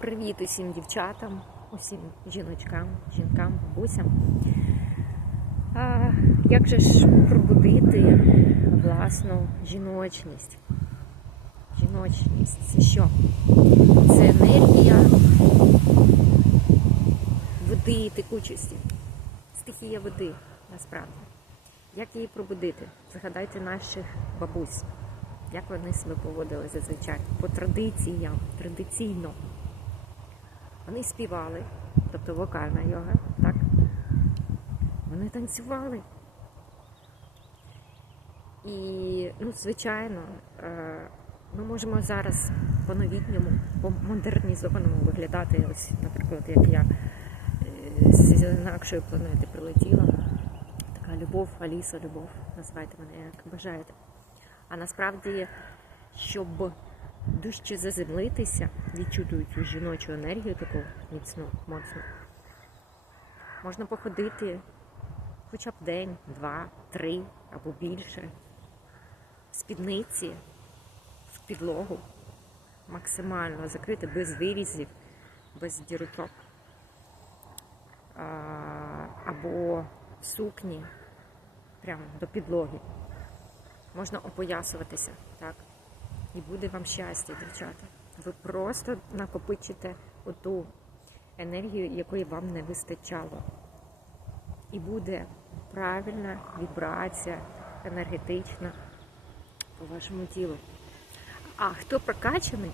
Привіт усім дівчатам, усім жіночкам, жінкам, бабусям. А, як же ж пробудити власну жіночність? Жіночність це що? Це енергія води, і текучості, стихія води, насправді. Як її пробудити? Згадайте наших бабусь, як вони себе поводили зазвичай по традиціям, традиційно. Вони співали, тобто вокальна йога, так? Вони танцювали. І, ну, звичайно, е, ми можемо зараз по-новітньому, по-модернізованому виглядати. Ось, наприклад, як я е, з інакшої планети прилетіла. Така любов, Аліса, любов, називайте мене як бажаєте. А насправді, щоб дужче заземлитися, відчути цю жіночу енергію таку міцну, моцну, можна походити хоча б день, два, три або більше в спідниці, в підлогу, максимально закрити без вирізів, без дірочок. Або в сукні, прямо до підлоги. Можна опоясуватися, так? І буде вам щастя, дівчата. Ви просто накопичите оту енергію, якої вам не вистачало. І буде правильна вібрація енергетична по вашому тілу. А хто прокачаний,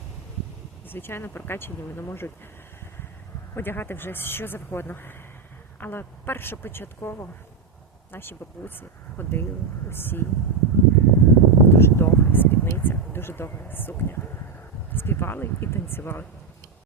звичайно, прокачані вони можуть одягати вже що завгодно. Але першопочатково наші бабусі ходили усі в дуже довга сукнях, співали і танцювали.